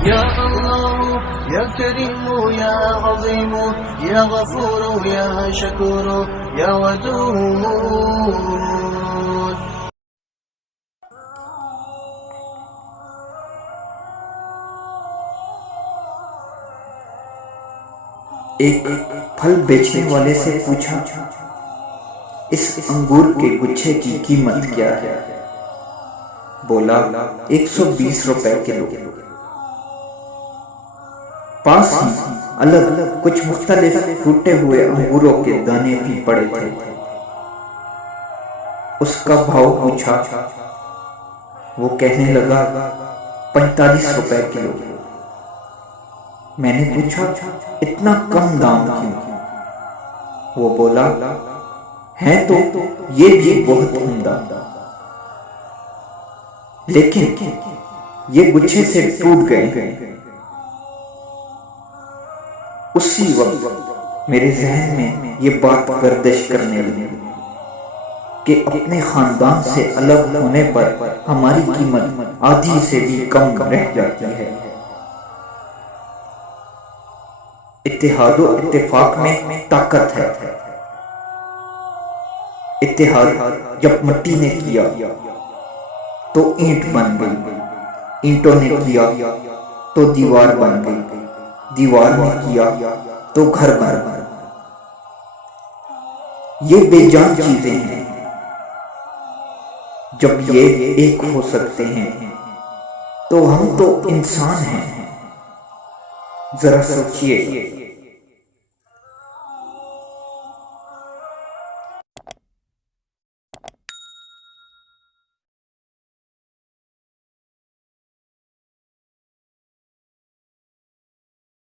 या अल्लाह या करीम या अज़ीम या गफूर या शकूर या वदूद। एक फल बेचने वाले से पूछा, इस अंगूर के गुच्छे की कीमत क्या है? बोला 120 रुपए किलो। पास ही अलग अलग कुछ मुख्तलिफ टूटे हुए अंगूरों के दाने भी पड़े थे। उसका भाव पूछा, वो कहने लगा 45 रुपए किलो। मैंने पूछा, इतना कम दाम क्यों? वो बोला, है तो ये भी बहुत उम्दा, लेकिन ये गुच्छे से टूट गए। उसी वक्त मेरे जहन में ये बात गर्दिश करने लगी कि अपने खानदान से अलग होने पर हमारी कीमत आधी से भी कम रह जाती है। इत्तेहाद और इत्तेफाक में ताकत है। इत्तेहाद जब मिट्टी ने किया तो ईंट बन गई, ईंटों ने किया तो दीवार बन गई, दीवार ने किया तो घर बन गया। ये बेजान चीजें हैं। जब ये एक हो सकते हैं तो हम तो इंसान हैं। जरा सोचिए,